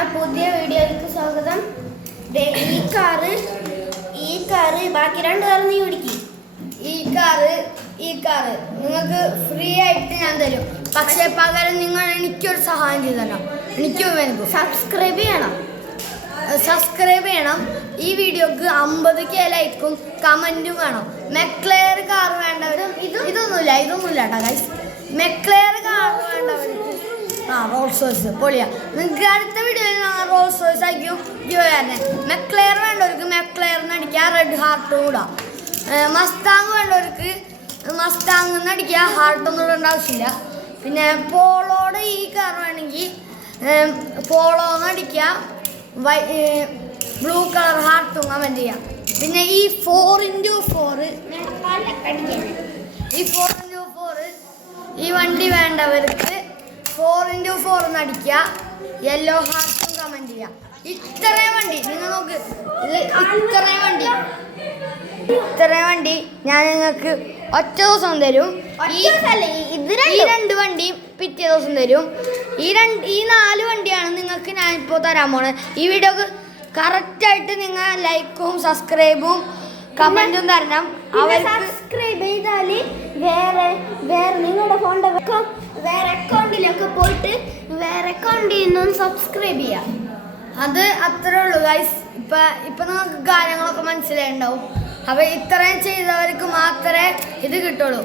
നമ്മുടെ പുതിയ വീഡിയോയിലേക്ക് സ്വാഗതം. ഈ കാറ് ബാക്കി 2 കാറ് നീ ഓടിക്കും. ഈ കാറ് നിങ്ങൾക്ക് ഫ്രീ ആയിട്ട് ഞാൻ തരും. പക്ഷേ പകരം നിങ്ങൾ എനിക്കൊരു സഹായം ചെയ്തു തരണം. എനിക്ക് സബ്സ്ക്രൈബ് ചെയ്യണം. ഈ വീഡിയോക്ക് 50K ലൈക്കും കമന്റും വേണം. മെക്ലെയർ കാർ വേണ്ടവരും ഇതൊന്നുമില്ല കേട്ടോ ഗൈസ്. മെക്ലെയർ കാർ വേണ്ടവർക്ക് റോൾസ് റോയ്സ് പൊളിയാ. നിങ്ങൾക്ക് അടുത്ത വീഡിയോയിൽ റോൾസ് റോയ്സ് ആയിരിക്കും തന്നെ. മെക്ലെയർ വേണ്ടവർക്ക് മെക്ലെയറിന് അടിക്കുക, റെഡ് ഹാർട്ട് കൂടാ. മസ്താങ് വേണ്ടവർക്ക് മസ്താങ് അടിക്കുക, ഹാർട്ടൊന്നും ഇടേണ്ട ആവശ്യമില്ല. പിന്നെ പോളോയുടെ ഈ കാർ വേണമെങ്കിൽ പോളോന്ന് അടിക്കുക, ബ്ലൂ കളർ ഹാർട്ടും കമൻറ്റ് ചെയ്യാം. പിന്നെ ഈ 4x4 ഈ വണ്ടി വേണ്ടവർക്ക് 4x4 അടിക്കുക, യെല്ലോ ഹാർട്ടും കമൻറ്റ് ചെയ്യാം. ഇത്രയും വണ്ടി നിങ്ങൾ നോക്ക്, ഇത്രയും വണ്ടി ഞാൻ നിങ്ങൾക്ക് ഒറ്റ ദിവസം തരും. ഈ 2 വണ്ടിയും പിറ്റേ ദിവസം തരും. ഈ 4 വണ്ടിയാണ് നിങ്ങൾക്ക് ഞാൻ ഇപ്പോൾ തരാൻ പോണത്. ഈ വീഡിയോക്ക് കറക്റ്റായിട്ട് നിങ്ങൾ ലൈക്കും സബ്സ്ക്രൈബും കമൻറ്റും തരണം. അവർ സബ്സ്ക്രൈബ് ചെയ്താൽ വേറെ നിങ്ങളുടെ ഫോണിൻ്റെ വേറെ അക്കൗണ്ടിലൊക്കെ പോയിട്ട് വേറെ അക്കൗണ്ടിൽ നിന്നും സബ്സ്ക്രൈബ് ചെയ്യാം. അത് അത്രേ ഉള്ളൂ ഗൈസ്. ഇപ്പം നിങ്ങൾക്ക് കാര്യങ്ങളൊക്കെ മനസ്സിലായിട്ടുണ്ടാവും. അപ്പോൾ ഇത്രയും ചെയ്തവർക്ക് മാത്രമേ ഇത് കിട്ടുള്ളൂ.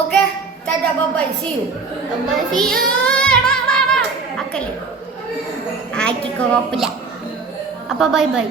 Okay, tata bye, see you. അക്കല്ലേ ആക്കിക്കോ, കുഴപ്പമില്ല. അപ്പോൾ ബൈ.